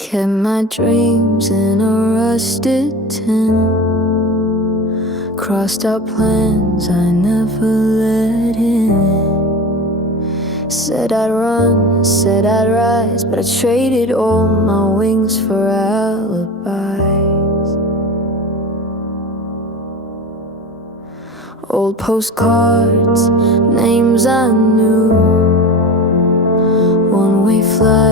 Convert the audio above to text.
Kept my dreams in a rusted tin. Crossed out plans I never let in. Said I'd run, said I'd rise, but I traded all my wings for alibis. Old postcards, names I knew, one-way flight